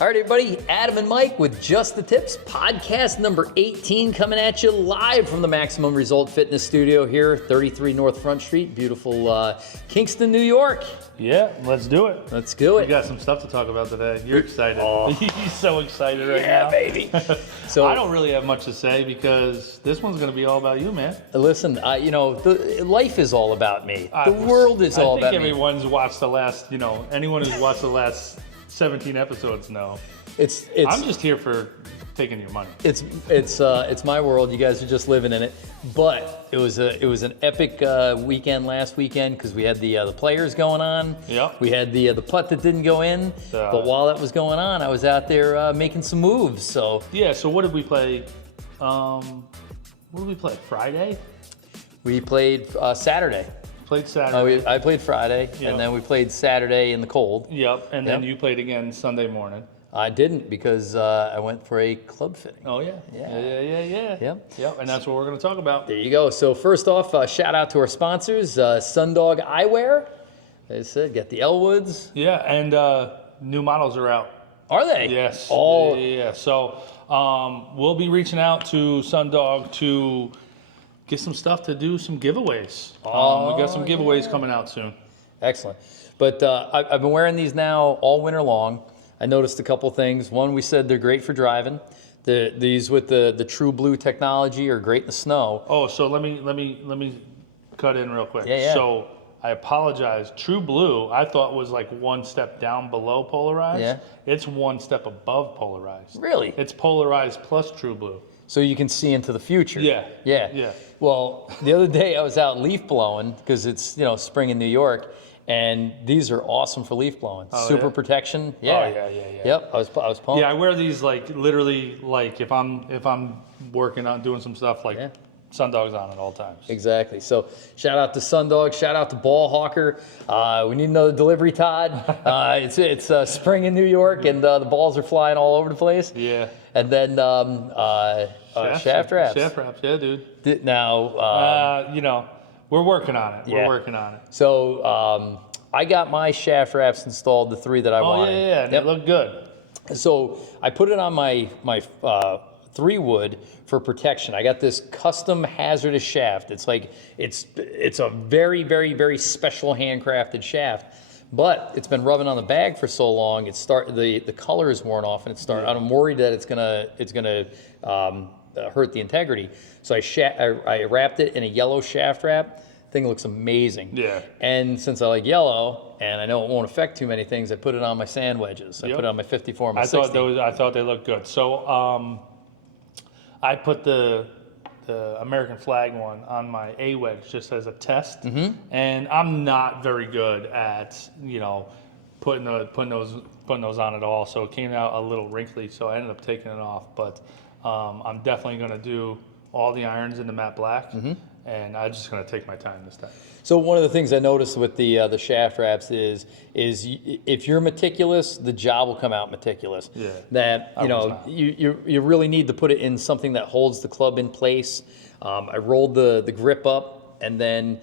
All right, everybody, Adam and Mike with Just the Tips, podcast number 18 coming at you live from the Maximum Result Fitness Studio here, 33 North Front Street, beautiful Kingston, New York. Yeah, let's do it. Let's do it. We got some stuff to talk about today. You're excited. Oh. He's so excited right now. Yeah, baby. So I don't really have much to say because this one's going to be all about you, man. Listen, life is all about me. The world is all about me. I think everyone's watched the last, anyone who's watched the last 17 episodes know. I'm just here for taking your money. It's my world. You guys are just living in it. But it was an epic weekend last weekend because we had the players going on. Yep. We had the putt that didn't go in. But while that was going on, I was out there making some moves. So yeah. So what did we play? What did we play? Friday. We played Saturday. Played Saturday. I played Friday, Yep. And then we played Saturday in the cold. Yep. And then you played again Sunday morning. I didn't because I went for a club fitting. Oh, yeah. Yeah. Yep. And that's what we're going to talk about. There you go. So first off, shout out to our sponsors, Sundog Eyewear. They said, get the Elwoods. Yeah, and new models are out. Are they? Yes. Oh. Yeah. So we'll be reaching out to Sundog to get some stuff to do some giveaways. We got some giveaways coming out soon. Excellent. But I've been wearing these now all winter long. I noticed a couple things. One, we said they're great for driving. These with the True Blue technology are great in the snow. Oh, so let me cut in real quick. Yeah. So I apologize. True Blue, I thought was like one step down below polarized. Yeah. It's one step above polarized. Really? It's polarized plus True Blue. So you can see into the future. Yeah. Well, the other day I was out leaf blowing because it's spring in New York, and these are awesome for leaf blowing. Super protection. Yeah. Oh, yeah. Yep. I was pumped. Yeah, I wear these like literally like if I'm working on doing some stuff like Sundog's on at all times. Exactly. So shout out to Sundog. Shout out to Ball Hawker. We need another delivery, Todd. It's spring in New York, and the balls are flying all over the place. Yeah. And then shaft wraps. Shaft wraps, yeah, dude. Now, we're working on it. Yeah. We're working on it. So I got my shaft wraps installed, the 3 that I wanted. Yeah. They look good. So I put it on my 3-wood for protection. I got this custom hazardous shaft. It's like it's a very, very, very special handcrafted shaft. But it's been rubbing on the bag for so long. The color is worn off, and I'm worried that it's gonna hurt the integrity. So I wrapped it in a yellow shaft wrap. Thing looks amazing. Yeah. And since I like yellow, and I know it won't affect too many things, I put it on my sand wedges. I put it on my 54 and my 60. I thought they looked good. So I put the American flag one on my A wedge just as a test, and I'm not very good at putting those on at all. So it came out a little wrinkly. So I ended up taking it off. But I'm definitely going to do all the irons in the matte black, and I'm just going to take my time this time. So one of the things I noticed with the shaft wraps is if you're meticulous, the job will come out meticulous. Yeah. That you really need to put it in something that holds the club in place. I rolled the grip up and then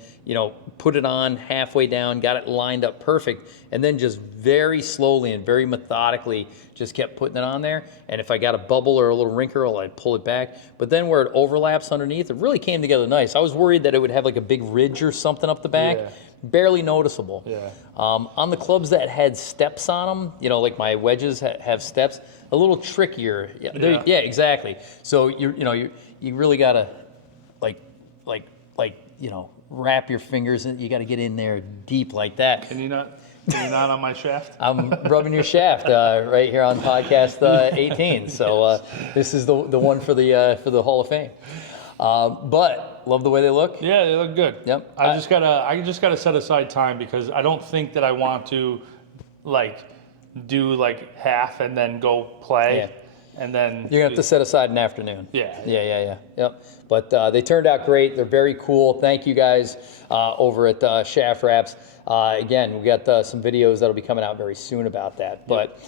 put it on halfway down, got it lined up perfect, and then just very slowly and very methodically just kept putting it on there. And if I got a bubble or a little wrinkle, I'd pull it back. But then where it overlaps underneath, it really came together nice. I was worried that it would have like a big ridge or something up the back. Yeah. Barely noticeable. Yeah. On the clubs that had steps on them, like my wedges have steps, a little trickier. Yeah, exactly. So you really gotta wrap your fingers in. You got to get in there deep like that. Can you not on my shaft? I'm rubbing your shaft right here on podcast 18. So this is the one for the Hall of Fame. But love the way they look. Yeah, they look good. Yep. I just gotta set aside time because I don't think that I want to do half and then go play. Yeah. And then you're gonna have to set aside an afternoon. Yeah. Yep. But they turned out great. They're very cool. Thank you guys over at Shaft Wraps. Again, we got some videos that'll be coming out very soon about that. But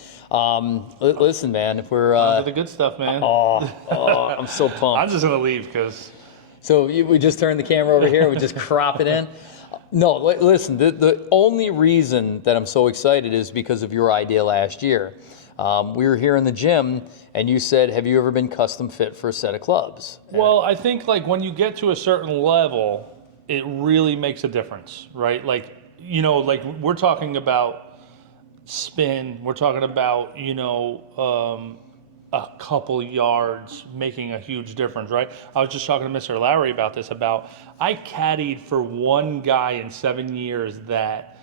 listen, man, if we're the good stuff, man. I'm so pumped. I'm just gonna leave because. So we just turn the camera over here and we just crop it in. No, listen. The only reason that I'm so excited is because of your idea last year. We were here in the gym, and you said, "Have you ever been custom fit for a set of clubs?" Well, I think like when you get to a certain level, it really makes a difference, right? Like, like we're talking about spin, we're talking about, a couple yards making a huge difference, right? I was just talking to Mr. Lowry about this, about I caddied for one guy in 7 years that,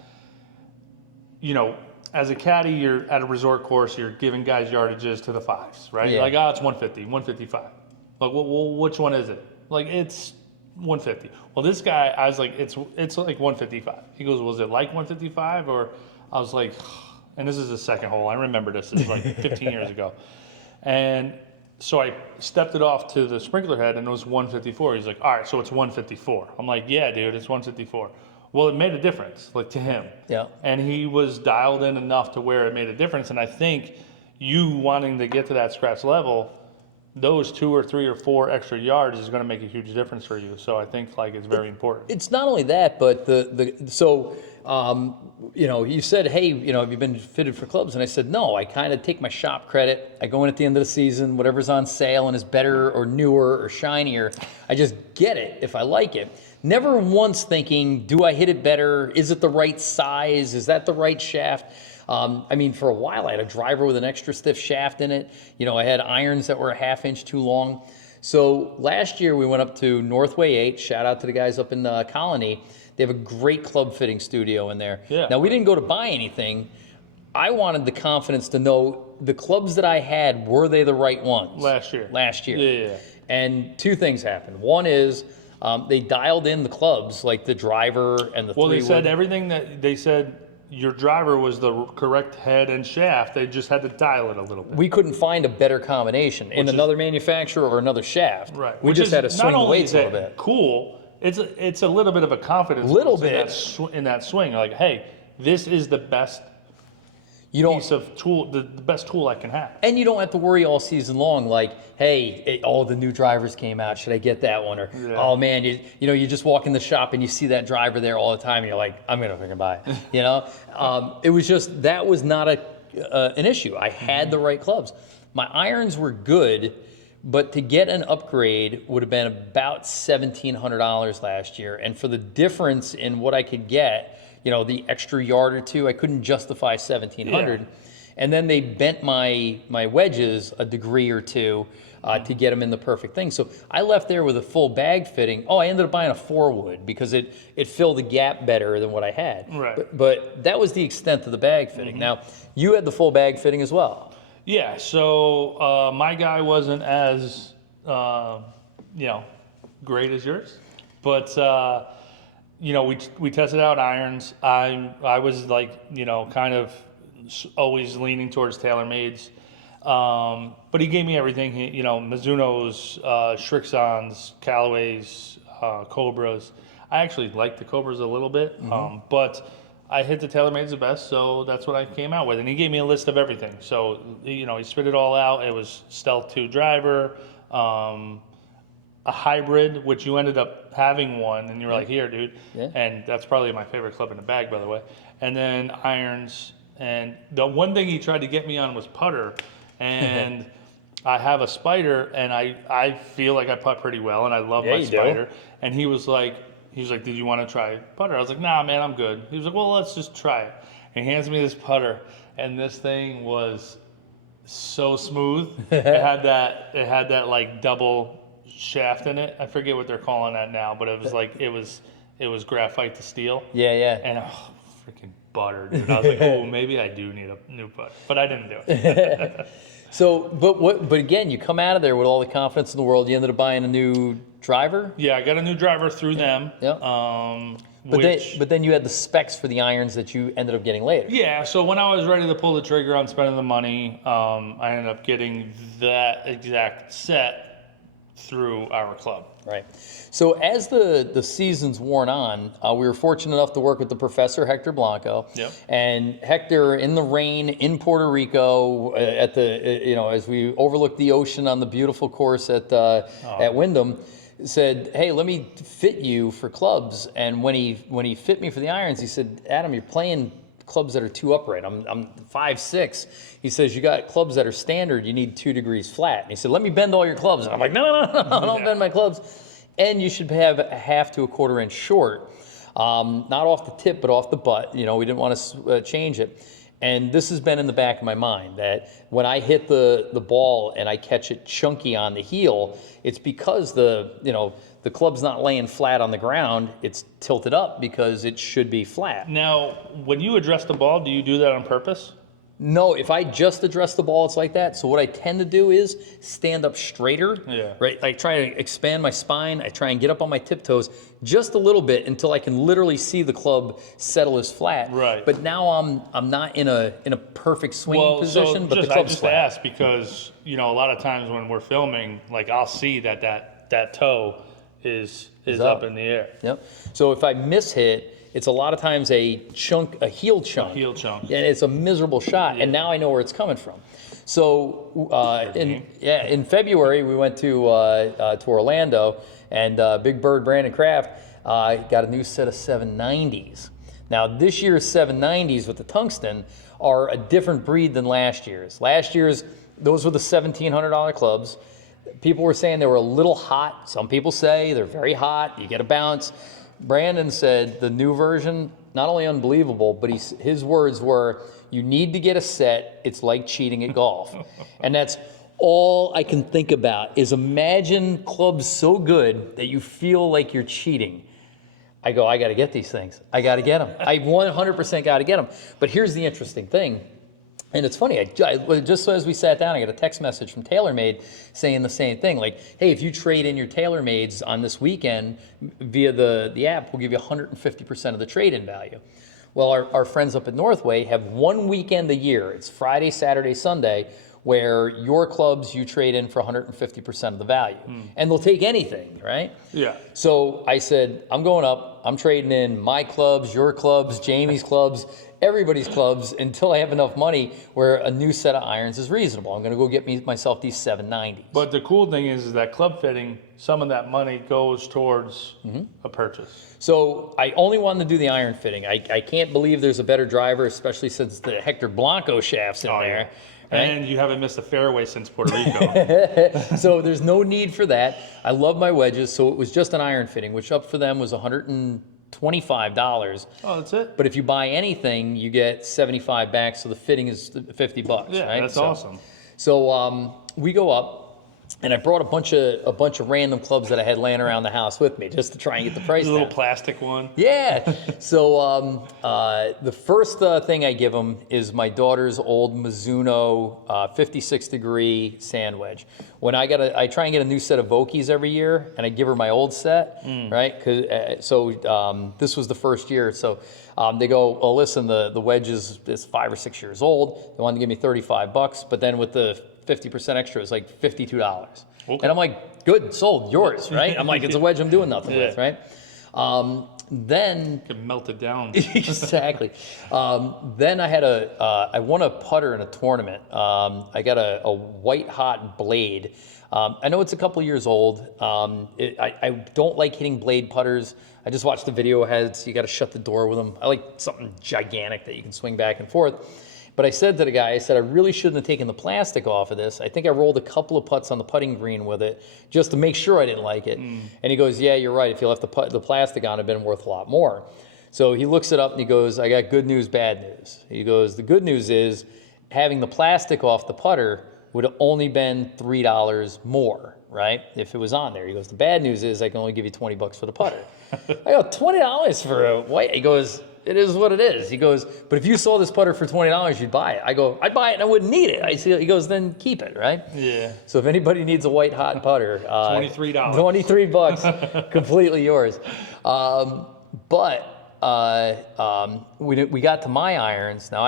as a caddy, you're at a resort course, you're giving guys yardages to the fives, right? Yeah. Like, it's 150, 155. Like, well, which one is it? Like, it's 150. Well, this guy, I was like, it's like 155. He goes, was it like 155? Or I was like, and this is the second hole. I remember this. It was like 15 years ago. And so I stepped it off to the sprinkler head, and it was 154. He's like, all right, so it's 154. I'm like, yeah, dude, it's 154. Well, it made a difference, like, to him. Yeah. And he was dialed in enough to where it made a difference. And I think you wanting to get to that scratch level, those 2 or 3 or 4 extra yards is going to make a huge difference for you. So I think like it's very important. It's not only that, but you said, hey, have you been fitted for clubs? And I said, no, I kind of take my shop credit. I go in at the end of the season, whatever's on sale and is better or newer or shinier, I just get it if I like it. Never once thinking, do I hit it better? Is it the right size? Is that the right shaft? For a while I had a driver with an extra stiff shaft in it. I had irons that were a ½ inch too long. So last year we went up to Northway 8. Shout out to the guys up in the Colony. They have a great club fitting studio in there. Yeah. Now we didn't go to buy anything. I wanted the confidence to know the clubs that I had, were they the right ones? Last year. Yeah. And 2 things happened. One is they dialed in the clubs, like the driver and the Well, they said three-wood. everything that they said. Your driver was the correct head and shaft. They just had to dial it a little bit. We couldn't find a better combination in another manufacturer or another shaft. Right. We just had to swing the weights a little bit. Cool. It's a little bit of a confidence. Little boost bit. in that swing. Like, hey, this is the best piece of tool, the best tool I can have. And you don't have to worry all season long, like, hey, all the new drivers came out. Should I get that one? Or, oh man, you just walk in the shop and you see that driver there all the time, and you're like, I'm gonna freaking buy it. It was just, that was not an issue. I had the right clubs. My irons were good, but to get an upgrade would have been about $1,700 last year. And for the difference in what I could get, the extra yard or 2, I couldn't justify $1,700. Yeah. And then they bent my wedges a degree or 2 to get them in the perfect thing. So I left there with a full bag fitting. Oh, I ended up buying a 4-wood because it filled the gap better than what I had. Right. But that was the extent of the bag fitting. Now, you had the full bag fitting as well. Yeah. So my guy wasn't as great as yours, but. We tested out irons. I was like, kind of always leaning towards TaylorMade's. But he gave me everything. Mizuno's, Srixons, Callaway's, Cobras. I actually liked the Cobras a little bit, but I hit the TaylorMade's the best, so that's what I came out with. And he gave me a list of everything. So, he spit it all out. It was Stealth 2 driver, a hybrid, which you ended up having one, and you were like, here, dude. Yeah. And that's probably my favorite club in the bag, by the way. And then irons. And the one thing he tried to get me on was putter. And I have a Spider, and I feel like I putt pretty well, and I love my Spider. And he was like, did you want to try putter? I was like, nah, man, I'm good. He was like, well, let's just try it. And he hands me this putter, and this thing was so smooth. It had that like double shaft in it. I forget what they're calling that now, but it was like it was graphite to steel. Yeah. And freaking butter, dude. I was like, oh, maybe I do need a new putter, but I didn't do it. So, but again, you come out of there with all the confidence in the world. You ended up buying a new driver. Yeah, I got a new driver through them. Yeah. But then you had the specs for the irons that you ended up getting later. Yeah, so when I was ready to pull the trigger on spending the money, I ended up getting that exact set through our club. Right. So as the season's worn on, we were fortunate enough to work with the professor, Hector Blanco. Yep. And Hector, in the rain in Puerto Rico, at the as we overlooked the ocean on the beautiful course at Wyndham, said, hey, let me fit you for clubs. And when he fit me for the irons, he said, Adam, you're playing clubs that are too upright. I'm 5'6". He says, you got clubs that are standard, you need 2 degrees flat. And he said, let me bend all your clubs. And I'm like, no, don't bend my clubs. And you should have a half to a quarter inch short. Not off the tip, but off the butt. You know, we didn't want to change it. And this has been in the back of my mind that when I hit the ball and I catch it chunky on the heel, it's because the club's not laying flat on the ground. It's tilted up because it should be flat. Now, when you address the ball, do you do that on purpose? No, if I just address the ball, it's like that. So what I tend to do is stand up straighter, right? I try to expand my spine. I try and get up on my tiptoes just a little bit until I can literally see the club settle as flat. Right. But now I'm not in a perfect swinging position, but the club's I just flat. asked because, you know, a lot of times when we're filming, like I'll see that toe is up in the air. Yep. So if I miss hit, it's a lot of times a heel chunk. A heel chunk. And it's a miserable shot, and now I know where it's coming from. So in February, we went to Orlando, and Big Bird Brandon Kraft got a new set of 790s. Now, this year's 790s with the tungsten are a different breed than last year's. Last year's, those were the $1,700 clubs. People were saying they were a little hot. Some people say they're very hot. You get a bounce. Brandon said the new version, not only unbelievable, but his words were, you need to get a set. It's like cheating at golf. And that's all I can think about is imagine clubs so good that you feel like you're cheating. I go, I got to get these things. I got to get them. I 100% got to get them. But here's the interesting thing. And it's funny, just as we sat down, I got a text message from TaylorMade saying the same thing. Like, hey, if you trade in your TaylorMades on this weekend via the app, we'll give you 150% of the trade-in value. Well, our friends up at Northway have one weekend a year. It's Friday, Saturday, Sunday, where your clubs you trade in for 150% of the value. And they'll take anything, right? Yeah. So I said, I'm going up. I'm trading in my clubs, your clubs, Jamie's clubs, everybody's clubs until I have enough money where a new set of irons is reasonable. I'm going to go get myself these 790s. But the cool thing is that club fitting, some of that money goes towards a purchase. So I only wanted to do the iron fitting. I can't believe there's a better driver, especially since the Hector Blanco shaft's in there. Yeah. Right? And you haven't missed a fairway since Puerto Rico. So there's no need for that. I love my wedges, so it was just an iron fitting, which up for them was $125. Oh, that's it? But if you buy anything, you get 75 back, so the fitting is $50. Yeah, right? That's awesome. So we go up, and I brought a bunch of random clubs that I had laying around the house with me just to try and get the price A down. little plastic one. Yeah. So the first thing I give them is my daughter's old Mizuno 56-degree sand wedge. When I try and get a new set of Vokies every year, and I give her my old set, right? This was the first year. So they go, well, listen, the wedge is 5 or 6 years old. They wanted to give me $35, but then with the 50% extra, it's like $52. Okay. And I'm like, good, sold, yours, right? I'm like, it's a wedge I'm doing nothing with, right? Then you can melt it down. Exactly. Then I had I won a putter in a tournament. I got a white hot blade. I know it's a couple years old. I don't like hitting blade putters. I just watched the video heads. You got to shut the door with them. I like something gigantic that you can swing back and forth. But I said to the guy, I really shouldn't have taken the plastic off of this. I think I rolled a couple of putts on the putting green with it just to make sure I didn't like it. And he goes, yeah, you're right. If you left the plastic on, it'd been worth a lot more. So he looks it up and he goes, I got good news, bad news. He goes, the good news is having the plastic off the putter would have only been $3 more, right? If it was on there. He goes, the bad news is I can only give you $20 for the putter. I go, $20 for a white? He goes, it is what it is. He goes, but if you sold this putter for $20, you'd buy it. I go, I'd buy it and I wouldn't need it. He goes, then keep it, right? Yeah. So if anybody needs a white hot putter, $23. $23, completely yours. We got to my irons. Now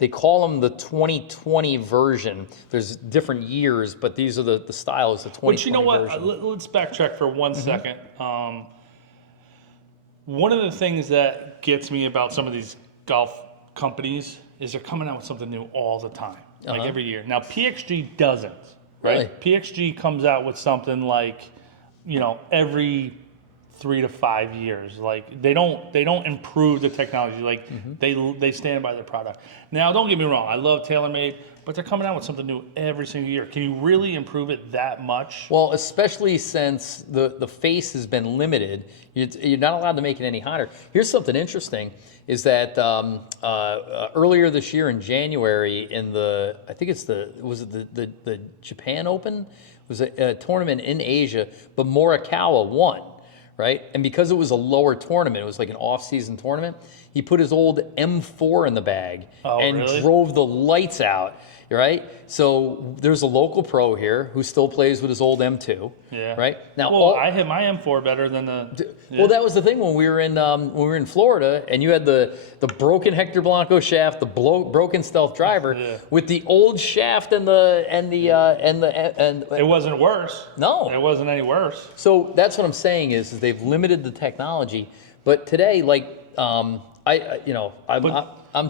they call them the 2020 version. There's different years, but these are the styles, the 2020 But you know what? version. Let's backtrack for 1 second. One of the things that gets me about some of these golf companies is they're coming out with something new all the time, like every year. Now, PXG doesn't, right? Really? PXG comes out with something like, every 3 to 5 years. Like they don't improve the technology. Like they stand by their product. Now, don't get me wrong, I love TaylorMade, but they're coming out with something new every single year. Can you really improve it that much? Well, especially since the face has been limited, you're not allowed to make it any hotter. Here's something interesting: is that earlier this year in January, in the the Japan Open? It was a tournament in Asia, but Morikawa won, right? And because it was a lower tournament, it was like an off-season tournament. He put his old M4 in the bag and really? drove the lights out. Right? So there's a local pro here who still plays with his old M2. Yeah. Right? Now, Well, I hit my M4 better than the. Well, that was the thing when we were in Florida, and you had the broken Hector Blanco shaft, the broken Stealth driver with the old shaft and It wasn't worse. no. It wasn't any worse. So that's what I'm saying is they've limited the technology. But today, like I'm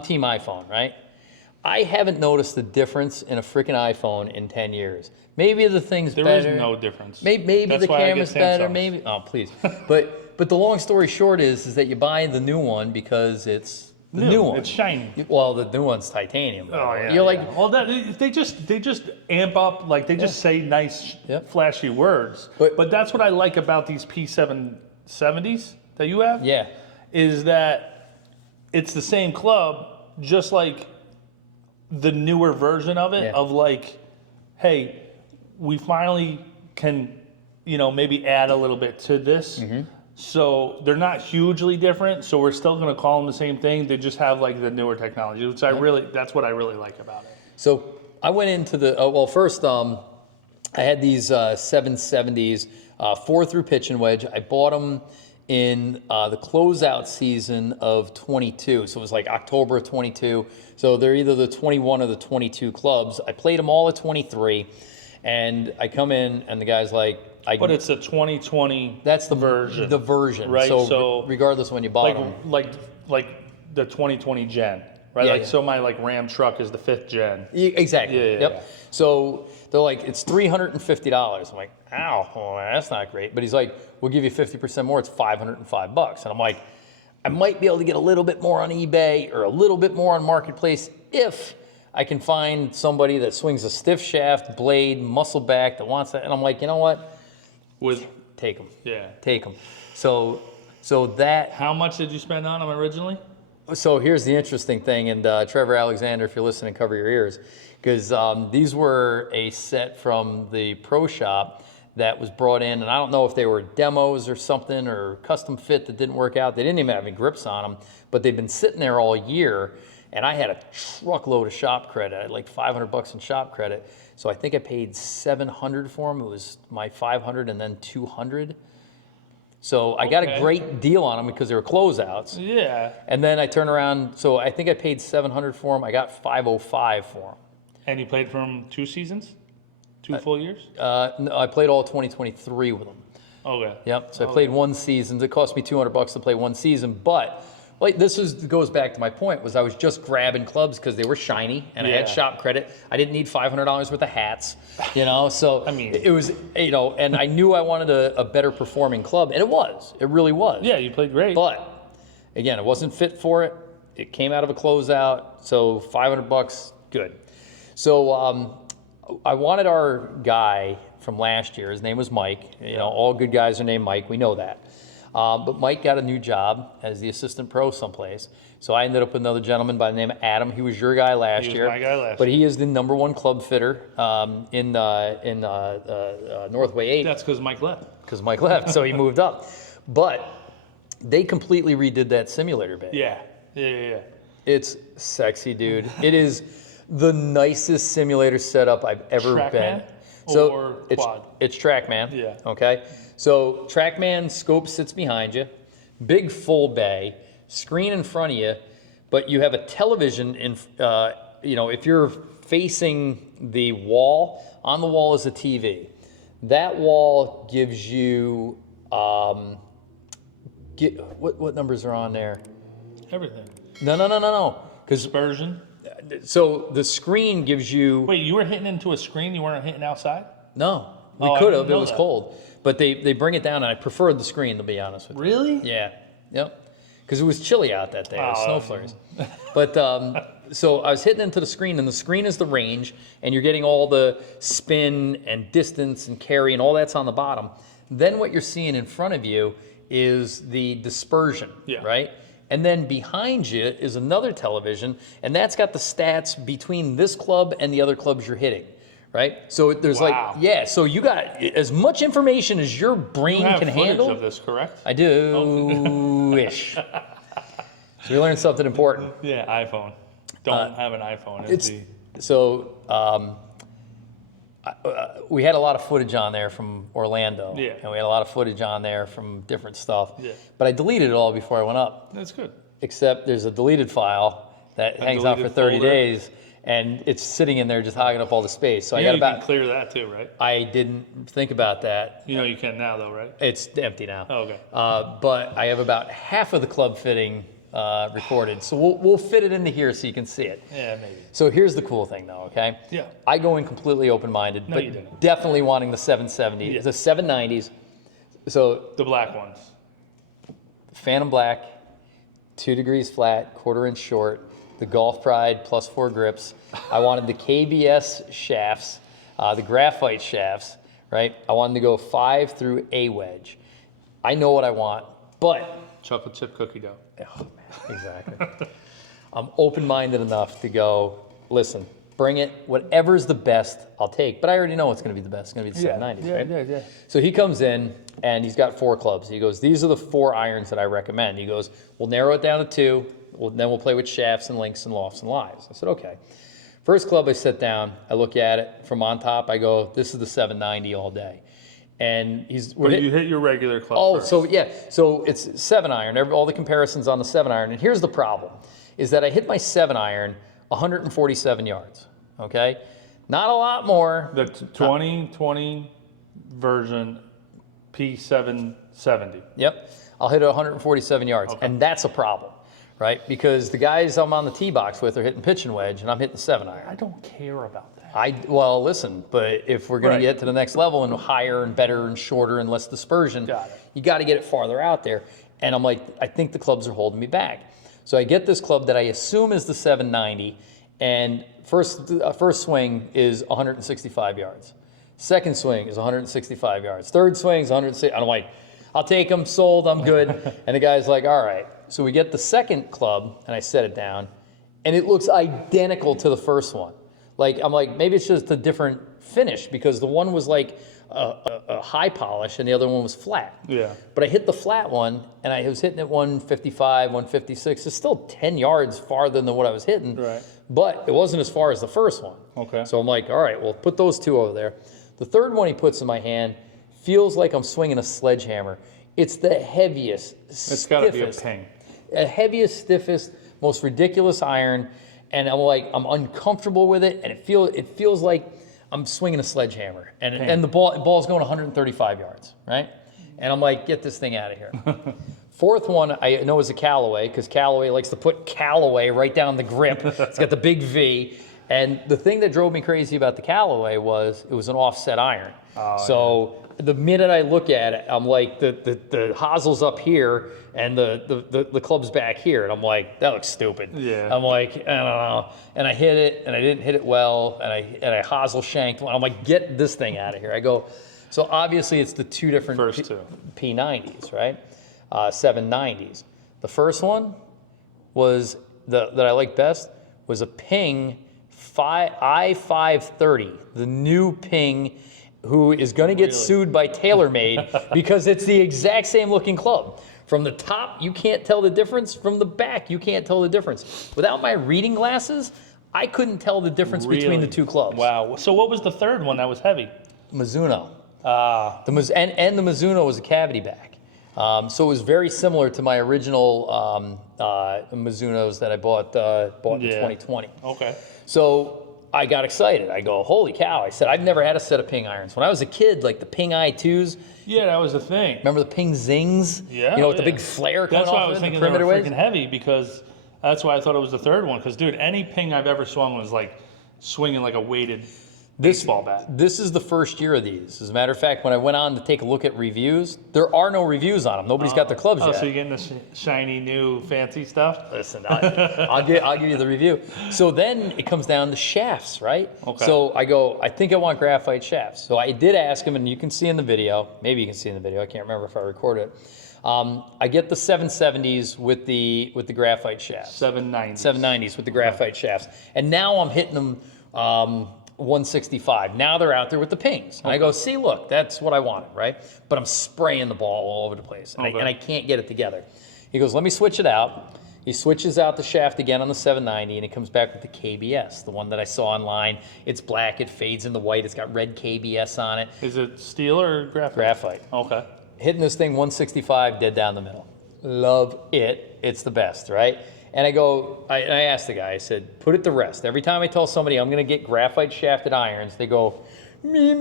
team iPhone, right? I haven't noticed the difference in a freaking iPhone in 10 years. Maybe the thing's There better. is no difference. Maybe That's the why I get camera's better. Samsungs. Maybe please. But the long story short is that you buy the new one because it's the new one. It's shiny. Well, the new one's titanium. Oh yeah. You're like, Well, they just amp up, like they just say nice, flashy words. But that's what I like about these P770s that you have. yeah. Is that it's the same club, just like the newer version of it. Yeah. Of like, hey, we finally can, maybe add a little bit to this. So they're not hugely different. So we're still going to call them the same thing. They just have like the newer technology, which that's what I really like about it. So I went into the first I had these 770s, 4-through pitch and wedge. I bought them in the closeout season of 22. So it was like October of 22. So they're either the 21 or the 22 clubs. I played them all at 23, and I come in and the guy's like, But it's a 2020. that's the version. The version, Right, So, so regardless of when you bought them, like the 2020 gen, right? Yeah, like yeah. so, my Ram truck is the 5th gen. Exactly. Yeah, Yep. yeah. So they're like, it's $350. I'm like, ow, well, that's not great. But he's like, we'll give you 50% more. It's $505. And I'm like, I might be able to get a little bit more on eBay or a little bit more on Marketplace if I can find somebody that swings a stiff shaft, blade, muscle back that wants that. And I'm like, you know what? Take them. Yeah. Take them. So that. How much did you spend on them originally? So here's the interesting thing, and Trevor Alexander, if you're listening, cover your ears, because these were a set from the pro shop that was brought in, and I don't know if they were demos or something or custom fit that didn't work out. They didn't even have any grips on them, but they've been sitting there all year, and I had a truckload of shop credit. I had like $500 in shop credit, so I think I paid $700 for them. It was my $500 and then $200. So I got a great deal on them because they were closeouts. Yeah. And then I turn around, so I think I paid $700 for them. I got $505 for them. And you played for them 2 seasons? 2 full years? No, I played all 2023 with them. Okay. Yep. So I played one season. It cost me $200 to play one season, but like goes back to my point was I was just grabbing clubs because they were shiny and I had shop credit. I didn't need $500 worth of hats, So I mean, it was, and I knew I wanted a better performing club, and it really was. Yeah, you played great. But again, it wasn't fit for it. It came out of a closeout, so $500, good. So I wanted our guy from last year. His name was Mike. All good guys are named Mike. We know that. But Mike got a new job as the assistant pro someplace. So I ended up with another gentleman by the name of Adam. He was your guy last year. My guy last But he is the #1 club fitter in Northway 8. That's because Mike left. Because Mike left, so he moved up. But they completely redid that simulator bay. Yeah. It's sexy, dude. It is the nicest simulator setup I've ever been. So or quad? It's TrackMan. Yeah. Okay. So TrackMan scope sits behind you, big full bay, screen in front of you, but you have a television in. If you're facing the wall, on the wall is a TV. That wall gives you. What numbers are on there? Everything. No. Because Dispersion. so the screen gives you. Wait, you were hitting into a screen? You weren't hitting outside? No. We I could didn't have. It know was that. cold. But they bring it down, and I preferred the screen, to be honest with you. Really? Yeah. Yep. Because it was chilly out that day. It was Oh, snow flurries. But so I was hitting into the screen, and the screen is the range, and you're getting all the spin and distance and carry, and all that's on the bottom. Then what you're seeing in front of you is the dispersion, Yeah. right? And then behind you is another television, and that's got the stats between this club and the other clubs you're hitting, right? So there's Wow. so you got as much information as your brain You have can footage handle. of this, correct? I do. Ish. So we learned something important. Yeah, iPhone. Don't have an iPhone. We had a lot of footage on there from Orlando. Yeah. And we had a lot of footage on there from different stuff. Yeah. But I deleted it all before I went up. That's good. Except there's a deleted file that hangs out for deleted 30 folder. days, and it's sitting in there just hogging up all the space. So You I know got you can about. clear that too, right? I didn't think about that. You know you can now, though, right? It's empty now. Oh, okay. But I have about half of the club fitting recorded, so we'll fit it into here so you can see it. Yeah, maybe. So here's the cool thing, though. Okay. Yeah. I go in completely open-minded, No, you didn't. but definitely wanting the 770s, Yeah. the 790s. So The black ones. Phantom Black, 2 degrees flat, quarter-inch short, the Golf Pride +4 grips. I wanted the KBS shafts, the graphite shafts, right? I wanted to go 5 through A wedge. I know what I want, but Chocolate chip cookie dough. oh, man, exactly. I'm open-minded enough to go, listen, bring it. Whatever's the best, I'll take. But I already know what's going to be the best. It's going to be the 790s, right? Yeah. So he comes in, and he's got 4 clubs. He goes, these are the 4 irons that I recommend. He goes, we'll narrow it down to 2. Then we'll play with shafts and links and lofts and lives. I said, okay. First club, I sit down. I look at it. From on top, I go, this is the 790 all day. And But you hit your regular club Oh, first. so it's 7 iron. All the comparisons on the 7 iron. And here's the problem: is that I hit my 7 iron 147 yards. Okay, not a lot more. The 2020 version P770. Yep, I'll hit it 147 yards, and that's a problem, right? Because the guys I'm on the tee box with are hitting pitch and wedge, and I'm hitting 7 iron. I don't care about that. Well, listen, but if we're going Right. to get to the next level and higher and better and shorter and less dispersion, Got it. you got to get it farther out there. And I'm like, I think the clubs are holding me back. So I get this club that I assume is the 790, and first swing is 165 yards. Second swing is 165 yards. Third swing is 160. I'm like, I'll take them, sold, I'm good. And the guy's like, all right. So we get the second club, and I set it down, and it looks identical to the first one. Like, I'm like, maybe it's just a different finish, because the one was like a high polish and the other one was flat. Yeah. But I hit the flat one, and I was hitting it 155, 156. It's still 10 yards farther than what I was hitting. Right. But it wasn't as far as the first one. Okay. So I'm like, all right, well, put those 2 over there. The third one he puts in my hand feels like I'm swinging a sledgehammer. It's the heaviest, It's got to be a stiffest, ping. heaviest, stiffest, most ridiculous iron, and I'm like, I'm uncomfortable with it, and it feels like I'm swinging a sledgehammer, and the ball's going 135 yards, right? And I'm like, get this thing out of here. Fourth one I know is a Callaway, because Callaway likes to put Callaway right down the grip. It's got the big V, and the thing that drove me crazy about the Callaway was it was an offset iron. So the minute I look at it, I'm like, the hossel's up here and the club's back here, and I'm like, that looks stupid. Yeah. I'm like, I don't know. And I hit it, and I didn't hit it well, and I hosel shanked one. I'm like, get this thing out of here. I go, so obviously it's the 2 different First 2. P90s, right? 790s. The first one was that I like best was a Ping I530, the new Ping, who is going to get sued by TaylorMade because it's the exact same looking club. From the top, you can't tell the difference. From the back, you can't tell the difference. Without my reading glasses, I couldn't tell the difference between the 2 clubs. Wow. So what was the third one that was heavy? Mizuno. The Mizuno was a cavity back. So it was very similar to my original Mizunos that I bought in 2020. Okay. So I got excited. I go, holy cow. I said, I've never had a set of Ping irons. When I was a kid, like the Ping I2s, Yeah, that was the thing. remember the Ping Zings? Yeah. You know, with the yeah. big flare coming That's why off I was of it, thinking the they were perimeter freaking waves. heavy, because that's why I thought it was the third one. Because, dude, any Ping I've ever swung was like swinging like a weighted baseball bat. This is the first year of these. As a matter of fact, when I went on to take a look at reviews, there are no reviews on them. Nobody's got their clubs yet. So you're getting the shiny new fancy stuff? Listen, I'll give you the review. So then it comes down to shafts, right? Okay. So I go, I think I want graphite shafts. So I did ask him, and you can see in the video, maybe you can see in the video, I can't remember if I recorded it. I get the 770s with the graphite shafts. 790s. 790s with the graphite shafts. And now I'm hitting them 165. Now they're out there with the pings. And I go, see, look, that's what I wanted, right? But I'm spraying the ball all over the place, and, I can't get it together. He goes, let me switch it out. He switches out the shaft again on the 790, and he comes back with the KBS, the one that I saw online. It's black, it fades into white, it's got red KBS on it. Is it steel or graphite? Graphite. Okay. Hitting this thing 165, dead down the middle. Love it. It's the best, right? And I go, I asked the guy, I said, put it to rest. Every time I tell somebody I'm going to get graphite shafted irons, they go, me,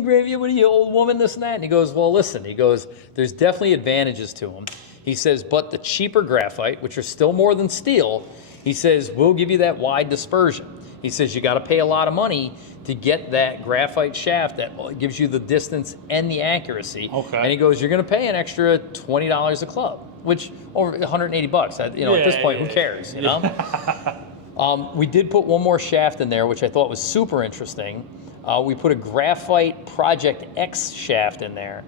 Gravy, what are you, old woman, this and that? And he goes, well, listen, he goes, there's definitely advantages to them. He says, but the cheaper graphite, which are still more than steel, he says, we'll give you that wide dispersion. He says, you got to pay a lot of money to get that graphite shaft that gives you the distance and the accuracy. Okay. And he goes, you're going to pay an extra $20 a club, which over 180 bucks. At this point, who cares? You know. We did put one more shaft in there, which I thought was super interesting. We put a graphite Project X shaft in there,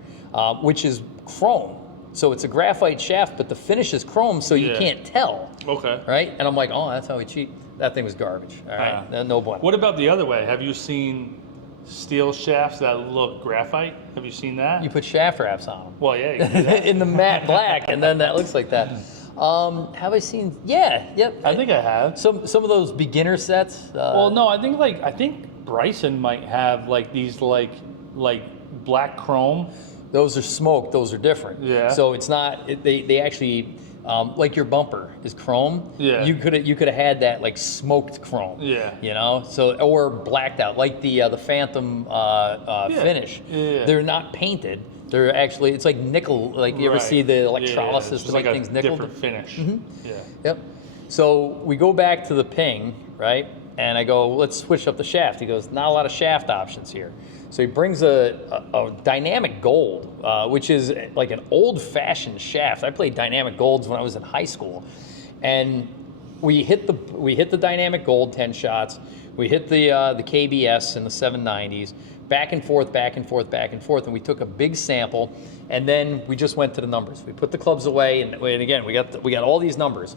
which is chrome. So it's a graphite shaft, but the finish is chrome, so you can't tell. Okay. Right? And I'm like, oh, that's how we cheat. That thing was garbage. All right. No bueno. What about the other way? Have you seen steel shafts that look graphite? Have you seen that? You put shaft wraps on them. Well, yeah. You can do that. In the matte black, and then that looks like that. Have I seen? Yeah, yep. I think I have. Some of those beginner sets. Well, no, I think Bryson might have like these like black chrome. Those are smoked. Those are different. Yeah. So it's not. They actually. Like your bumper is chrome. Yeah. You could have had that like smoked chrome. Yeah. You know, so or blacked out like the Phantom finish. Yeah. They're not painted. They're actually it's like nickel. Like you ever see the electrolysis to make things nickel? Different finish. Mm-hmm. Yeah. Yep. So we go back to the ping, right? And I go, let's switch up the shaft. He goes, not a lot of shaft options here. So he brings a dynamic gold, which is like an old-fashioned shaft. I played dynamic golds when I was in high school, and we hit the dynamic gold 10 shots. We hit the KBS in the 790s, back and forth, and we took a big sample, and then we just went to the numbers. We put the clubs away, and again we got all these numbers,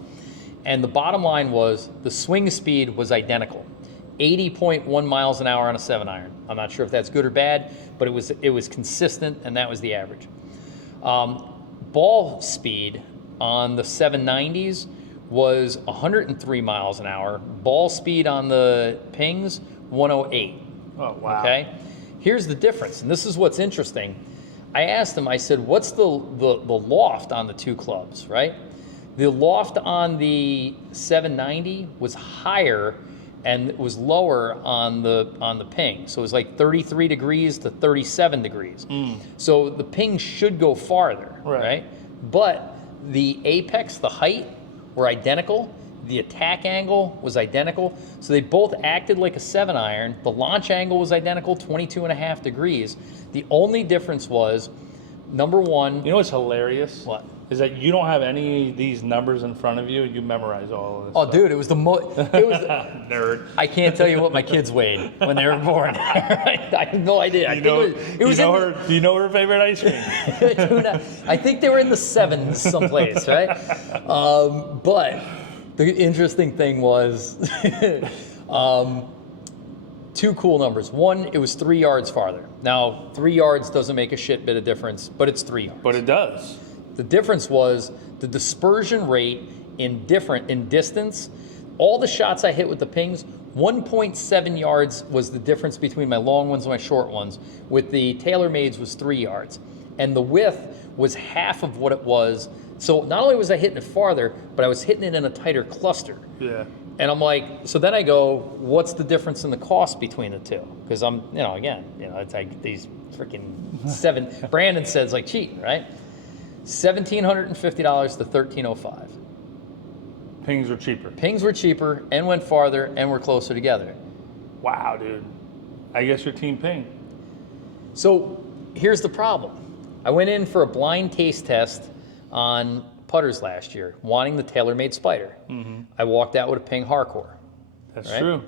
and the bottom line was the swing speed was identical. 80.1 miles an hour on a 7-iron. I'm not sure if that's good or bad, but it was consistent, and that was the average. Ball speed on the 790s was 103 miles an hour. Ball speed on the pings, 108. Oh, wow. Okay? Here's the difference, and this is what's interesting. I asked him, I said, what's the loft on the two clubs, right? The loft on the 790 was higher and it was lower on the ping. So it was like 33 degrees to 37 degrees. So the ping should go farther, right? But the apex, the height, were identical. The attack angle was identical. So they both acted like a 7-iron. The launch angle was identical, 22.5 degrees. The only difference was, number one. You know what's hilarious? What? Is that you don't have any of these numbers in front of you. You memorize all of this. Oh, stuff. Dude, it was nerd. I can't tell you what my kids weighed when they were born. I have no idea. Do you know her favorite ice cream? I think they were in the 7s someplace, right? But the interesting thing was two cool numbers. One, it was 3 yards farther. Now, 3 yards doesn't make a shit bit of difference, but it's 3 yards. But it does. The difference was the dispersion rate in distance. All the shots I hit with the pings, 1.7 yards was the difference between my long ones and my short ones. With the TaylorMades was 3 yards. And the width was half of what it was. So not only was I hitting it farther, but I was hitting it in a tighter cluster. Yeah. And I'm like, so then I go, what's the difference in the cost between the two? Because I'm, it's like these freaking seven. Brandon says like cheating, right? $1,750 to $1,305. Pings were cheaper. Pings were cheaper and went farther and were closer together. Wow, dude. I guess you're Team Ping. So here's the problem. I went in for a blind taste test on putters last year, wanting the TaylorMade Spider. I walked out with a Ping Hardcore. That's Right? true.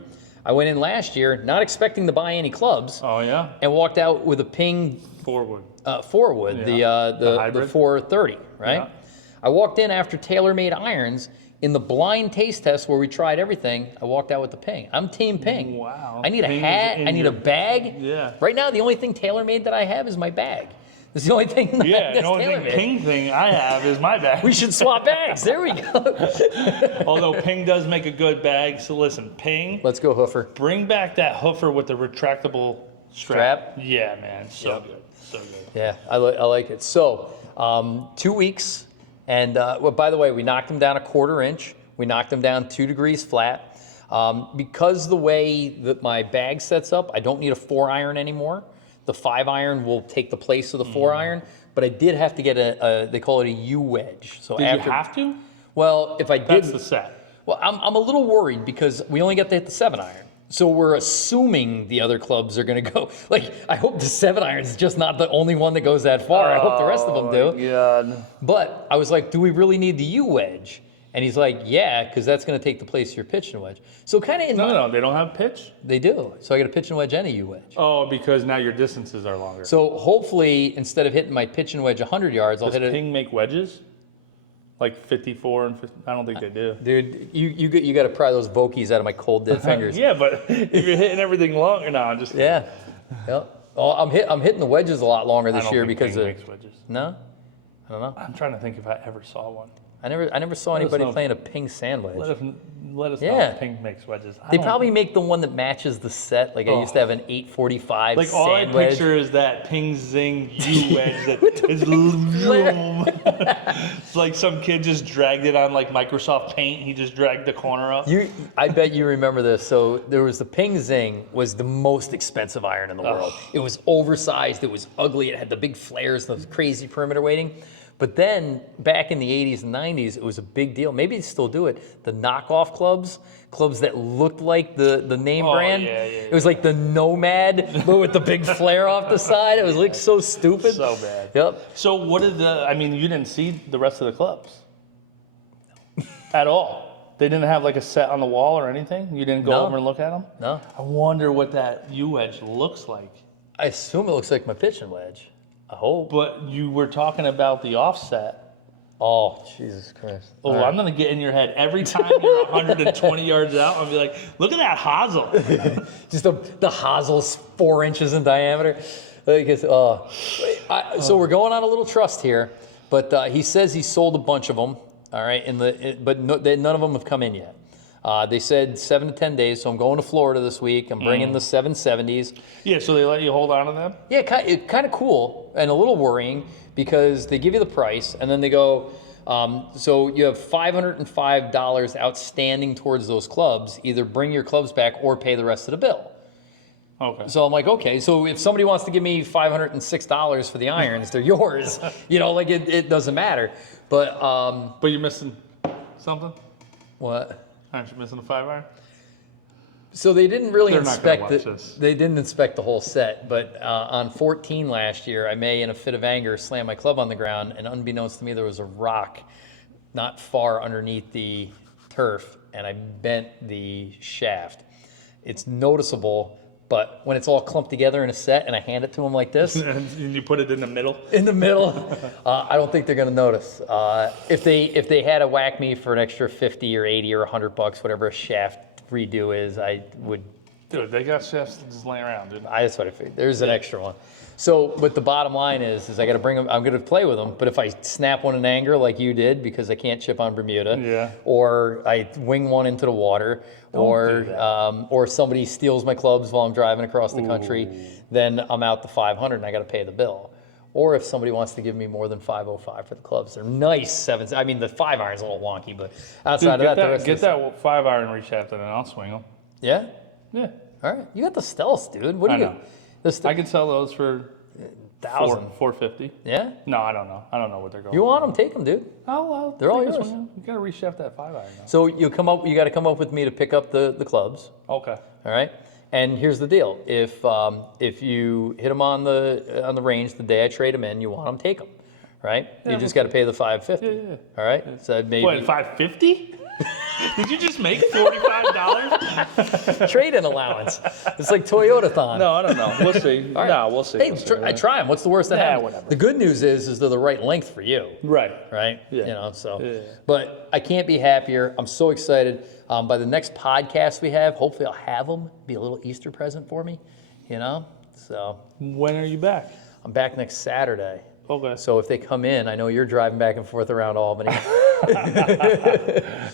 I went in last year not expecting to buy any clubs, Oh yeah. and walked out with a Ping Forward. four-wood, Yeah. The the hybrid. 430, right? Yeah. I walked in after TaylorMade irons. In the blind taste test where we tried everything, I walked out with the Ping. I'm Team Ping. Wow. I need Ping a is hat. in I need your- a bag. Yeah. Right now, the only thing TaylorMade that I have is my bag. That's the only thing Yeah, that's the only TaylorMade. Ping thing I have is my bag. We should swap bags. There we go. Although Ping does make a good bag, so listen, Ping, Let's go, Hoofer. bring back that hoofer with the retractable strap. Yeah, man, so Yep. good, so good. Yeah, I like it. So, 2 weeks, and well, by the way, we knocked them down a 1/4 inch. We knocked them down 2 degrees flat. Because the way that my bag sets up, I don't need a 4-iron anymore. The 5-iron will take the place of the 4-iron, but I did have to get they call it a U wedge. So Did you have to? Well, if I did, That's the set. well, I'm a little worried because we only got to hit the 7-iron. So we're assuming the other clubs are going to go. Like, I hope the 7-iron is just not the only one that goes that far. I hope the rest of them do. God. But I was like, do we really need the U wedge? And he's like, yeah, because that's going to take the place of your pitch and wedge. So kind of in No, they don't have pitch? They do. So I got a pitch and wedge and a U wedge. Oh, because now your distances are longer. So hopefully, instead of hitting my pitch and wedge 100 yards, I'll Does hit it. Ping make wedges? Like 54 and 50? I don't think they do. Dude, you got to pry those Vokies out of my cold dead fingers. Yeah, but if you're hitting everything long, no, I'm just kidding. Yeah. Yep. Oh, I'm hitting the wedges a lot longer I this don't year think because Ping of makes wedges. no. I don't know. I'm trying to think if I ever saw one. I never saw us anybody know. playing a Ping sand wedge. Let us know Yeah. if Ping makes wedges. They probably make the one that matches the set. Like I used to have an 845 like all I sand wedge. picture is that Ping Zing U wedge that is it's like some kid just dragged it on like Microsoft Paint. He just dragged the corner up. I bet you remember this. So there was the Ping Zing was the most expensive iron in the world. It was oversized. It was ugly. It had the big flares, those crazy perimeter weighting. But then back in the 80s and 90s, it was a big deal. Maybe they still do it. The knockoff clubs that looked like the name brand. Yeah, It was like the Nomad, but with the big flare off the side. It was like so stupid. So bad. Yep. So what did you didn't see the rest of the clubs? At all? They didn't have like a set on the wall or anything? You didn't go No. over and look at them? No. I wonder what that U-wedge looks like. I assume it looks like my pitching wedge. I hope. But you were talking about the offset. Oh, Jesus Christ. Oh, All right. I'm going to get in your head. Every time you're 120 yards out, I'm going to be like, look at that hosel. Just the hosels 4 inches in diameter. So we're going on a little trust here, but he says he sold a bunch of them. All right, but none of them have come in yet. They said 7 to 10 days, so I'm going to Florida this week. I'm bringing the 770s. Yeah, so they let you hold on to them? Yeah, kind of cool and a little worrying because they give you the price and then they go, so you have $505 outstanding towards those clubs. Either bring your clubs back or pay the rest of the bill. Okay. So I'm like, okay, so if somebody wants to give me $506 for the irons, they're yours. Like it doesn't matter. But you're missing something? what? Aren't you missing a 5-iron? So they didn't really They're not gonna inspect watch it. this. They didn't inspect the whole set. But on 14 last year, I may, in a fit of anger, slam my club on the ground, and unbeknownst to me, there was a rock not far underneath the turf, and I bent the shaft. It's noticeable. But when it's all clumped together in a set and I hand it to them like this, And you put it in the middle? in the middle, I don't think they're going to notice. If they had to whack me for an extra 50 or 80 or $100, whatever a shaft redo is, I would. Dude, they got chefs just laying around, dude. That's what I figured. There's an extra one. So, but the bottom line is I got to bring them. I'm going to play with them. But if I snap one in anger like you did because I can't chip on Bermuda, Yeah. or I wing one into the water, do or somebody steals my clubs while I'm driving across the country, then I'm out the 500 and I got to pay the bill. Or if somebody wants to give me more than 505 for the clubs, they're nice sevens. I mean, the 5-iron's a little wonky, but outside Dude, of that, the rest get is, that 5-iron reshafted and I'll swing them. yeah. Yeah. All right, you got the stealth, dude. What do I you? know. The I could sell those for 1,000. $450. Yeah. No, I don't know. I don't know what they're going You for. want them? Take them, dude. Oh, They're all take this yours. one. You got to reshaft that 5-iron now. So you got to come up with me to pick up the clubs. Okay. All right. And here's the deal: if you hit them on the range the day I trade them in, you want them, take them, right? Yeah, you just got to pay the $550. Yeah. All right. So maybe What, $550? Did you just make $45? trade-in allowance. It's like Toyota-thon. No, I don't know. We'll see. All right. No, we'll see. Hey, We'll see. I try them. What's the worst that Nah, happens? whatever. The good news is they're the right length for you. Right. Right? Yeah. You know, so. Yeah. But I can't be happier. I'm so excited. By the next podcast we have, hopefully I'll have them be a little Easter present for me, you know? So When are you back? I'm back next Saturday. Okay. So if they come in, I know you're driving back and forth around Albany.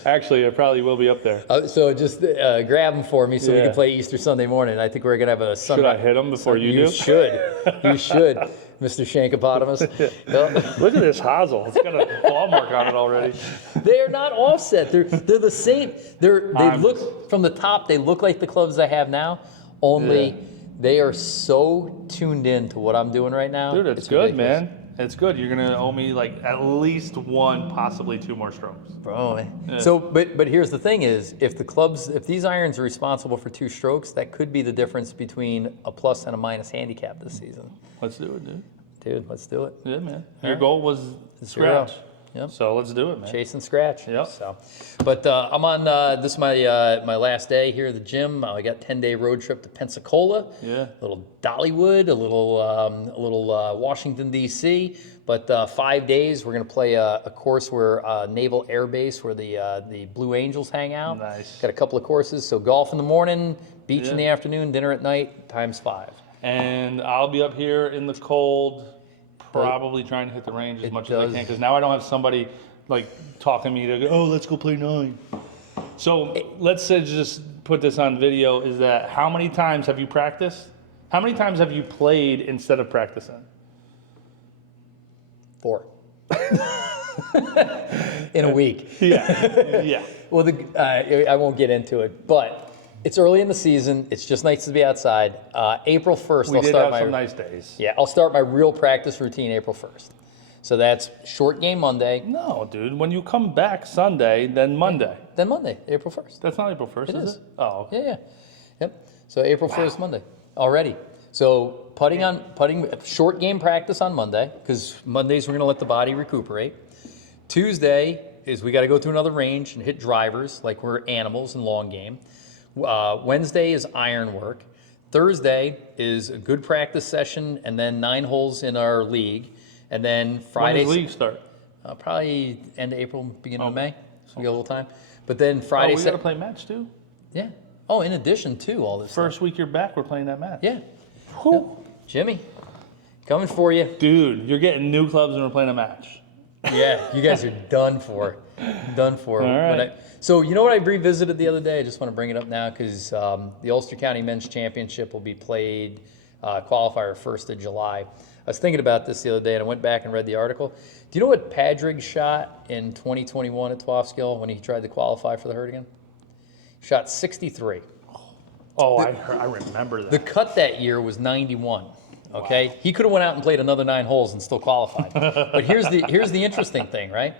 Actually, I probably will be up there. So just grab them for me so we Yeah. can play Easter Sunday morning. I think we're going to have a Should I hit them before you do? You should. You should, Mr. Shankopotamus. Yep. Look at this hosel. It's got a claw mark on it already. They are not offset. They're the same. They look from the top. They look like the clubs I have now. Only Yeah. they are so tuned in to what I'm doing right now. Dude, it's good, ridiculous. man. It's good. You're gonna owe me like at least one, possibly two more strokes. Bro. Yeah. So, but here's the thing: is if these irons are responsible for 2 strokes, that could be the difference between a plus and a minus handicap this season. Let's do it, dude. Dude, let's do it. Yeah, man. Your right. goal was Zero. scratch. Yep. So let's do it, man. Chase and scratch. Yep. So, but I'm on. This is my last day here at the gym. I got 10-day road trip to Pensacola. Yeah. A little Dollywood, a little Washington D.C. But 5 days, we're gonna play a course where Naval Air Base, where the Blue Angels hang out. Nice. Got a couple of courses. So golf in the morning, beach in Yeah. the afternoon, dinner at night, times 5. And I'll be up here in the cold, probably trying to hit the range as much as I does- can, because now I don't have somebody like talking me to go, oh, let's go play 9. So let's say, just put this on video, is that how many times have you practiced? How many times have you played instead of practicing? 4. In a week. Yeah, yeah. Well, I won't get into it, but it's early in the season. It's just nice to be outside. April 1st, We I'll did start have my some nice days. yeah. I'll start my real practice routine April 1st. So that's short game Monday, No, dude. When you come back Sunday, then Monday. then Monday, April 1st. That's not April 1st, It is is. it? Oh, okay. Yeah. Yep. So April 1st, Monday already. So putting short game practice on Monday, because Mondays we're going to let the body recuperate. Tuesday is we got to go through another range and hit drivers like we're animals in long game. Wednesday is iron work. Thursday is a good practice session, and then 9 holes in our league. And then Friday, When does league start? probably end of April, beginning of May. So we got a little time. But then Friday, Oh, we got to play match too. yeah. Oh, in addition to all this stuff. First week you're back, we're playing that match. Yeah. Whew. Jimmy, coming for you. Dude, you're getting new clubs and we're playing a match. Yeah, you guys are done for. Done for. All right. So you know what I revisited the other day? I just want to bring it up now because the Ulster County Men's Championship will be played, qualifier 1st of July. I was thinking about this the other day and I went back and read the article. Do you know what Padrig shot in 2021 at Twofskill when he tried to qualify for the herd again? He shot 63. Oh, I remember that. The cut that year was 91. Okay, he could have went out and played another 9 holes and still qualified. But here's the interesting thing, right?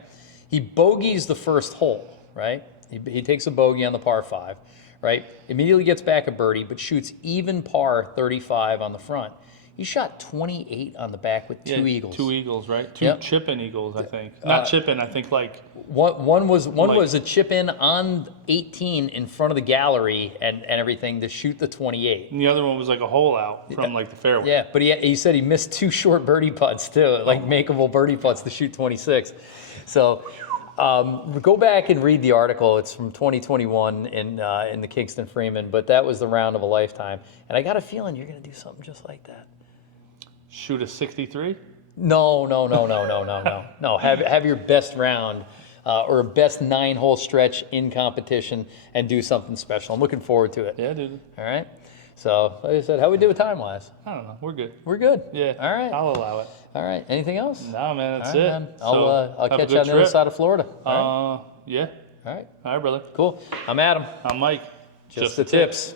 He bogeys the first hole, right? He takes a bogey on the par 5, right? Immediately gets back a birdie, but shoots even par 35 on the front. He shot 28 on the back with 2 eagles. 2 eagles, right? 2 Yep. chip-in eagles, I think. Not chip-in, I think like... One was Like- a chip in on 18 in front of the gallery and everything to shoot the 28. And the other one was like a hole out from like the fairway. Yeah, but he said he missed 2 short birdie putts too, like makeable birdie putts to shoot 26. So go back and read the article. It's from 2021 in the Kingston Freeman, but that was the round of a lifetime. And I got a feeling you're going to do something just like that. Shoot a 63? No. No, have your best round or best 9-hole stretch in competition and do something special. I'm looking forward to it. Yeah, dude. All right. So, like I said, how we do with time-wise? I don't know. We're good. We're good. Yeah. All right. I'll allow it. All right. Anything else? No, man, that's All right, it. man. So, I'll have a catch good you on the other trip. side of Florida. All Yeah. right. All right. All right, brother. Cool. I'm Adam. I'm Mike. Just the tips.